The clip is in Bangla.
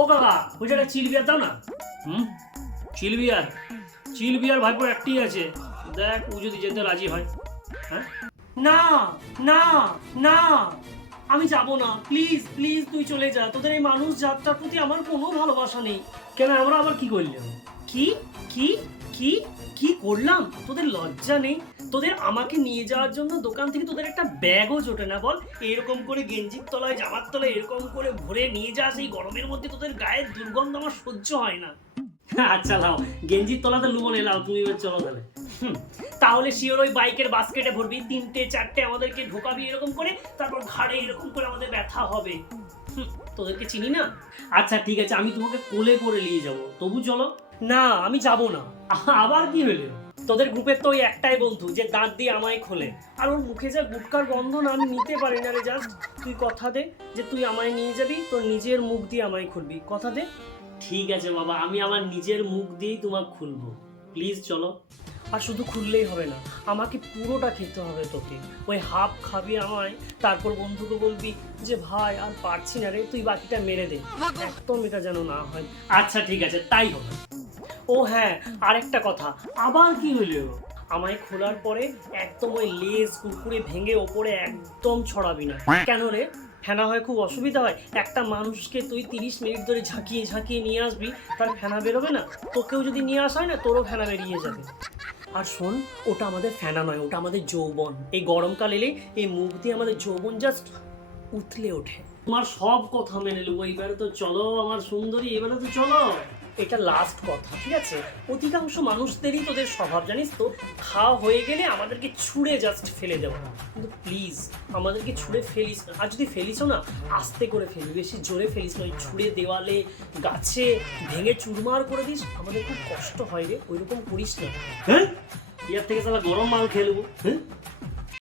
ও কাকা ওই একটা চিল বিয়ার দাও না। হুম? চিল বিয়ার চিল বিয়ার ভাইপো একটি আছে। দেখ ও যদি যেতে রাজি হয়। হ্যাঁ? না না না আমি যাব না। প্লিজ প্লিজ তুই চলে যা। তোদের এই মানুষ যাত্রার প্রতি আমার কোনো ভালোবাসা নেই। কেন আমরা আবার কি করলাম কি? কি? কি? করলাম তোদের লজ্জা নেই? তোদের আমাকে নিয়ে যাওয়ার জন্য দোকান থেকে তোদের একটা ব্যাগও জোটে না বল। এরকম করে গেঞ্জির তলায় জামার তলায় এরকম করে ভরে নিয়ে যাস এই গরমের মধ্যে তোদের গায়ের দুর্গন্ধ আমার সহ্য হয় না। আচ্ছা লাও গেঞ্জির তলাতে লুবন এলাও তুমি এবার চলো তাহলে। তাহলে শিওর ওই বাইকের বাস্কেটে ভরবি তিনটে চারটে আমাদেরকে ঢোকাবি এরকম করে তারপর ঘাড়ে এরকম করে আমাদের ব্যথা হবে। তোদেরকে চিনি না? আচ্ছা ঠিক আছে আমি তোমাকে কোলে করে নিয়ে যাব। তবু চলো। না আমি যাব না। আবার কি হলো? তোদের গ্রুপের তো ওই একটাই বন্ধু যে দাঁত দিয়ে আমায় খোলে। আর ওর মুখে যা গুটকার গন্ধ না আমি নিতে পারি না রে জাস্ট। তুই কথা দে যে তুই আমায় নিয়ে যাবি তোর নিজের মুখ দিয়ে আমায় খুলবি। কথা দে। ঠিক আছে বাবা আমি আমার নিজের মুখ দিয়েই তোমাকে খুলবো। প্লিজ চলো। আর শুধু খুললেই হবে না আমাকে পুরোটা খেতে হবে তোকে। ওই হাফ খাবি আমায় তারপর বন্ধুকে বলবি যে ভাই আর পারছি না রে তুই বাকিটা মেরে দে। একদম এটা যেন না হয়। আচ্ছা ঠিক আছে তাই হবে। ও হ্যাঁ। আরেকটা কথা। আবার কি হলো আমায় খোলার পরে একদম ওই লেজ কুকুরে ভেঙে ওপরে একদম ছড়াবি না। কেন রে? ফেনা হয় খুব অসুবিধা হয়। একটা মানুষকে তুই তিরিশ মিনিট ধরে ঝাঁকিয়ে ঝাঁকিয়ে নিয়ে আসবি তার ফেনা বেরোবে না? তোকেও যদি নিয়ে আসা হয় না তোরও ফেনা বেরিয়ে যাবে। আর শোন ওটা আমাদের ফেনা নয় ওটা আমাদের যৌবন। এই গরমকাল এলে এই মুখ দিয়ে আমাদের যৌবন জাস্ট উতলে ওঠে। তোমার সব কথা মেনে নেব। এবারে তো চলো আমার সুন্দরী, এবারে তো চলো। এটা লাস্ট কথা, ঠিক আছে? অধিকাংশ মানুষদেরই তোদের স্বভাব, জানিস তো? খাওয়া হয়ে গেলে আমাদেরকে ছুঁড়ে জাস্ট ফেলে দেওয়া কিন্তু প্লিজ আমাদেরকে ছুঁড়ে ফেলিস না। আর যদি ফেলিসও না, আস্তে করে ফেলবি। বেশি জোরে ফেলিস না। ওই ছুঁড়ে দেওয়ালে, গাছে ভেঙে চুরমার করে দিস। আমাদের খুব কষ্ট হয় রে, ওইরকম করিস না। হ্যাঁ? ইয়ার থেকে তাহলে গরম মাল খেলব হ্যাঁ?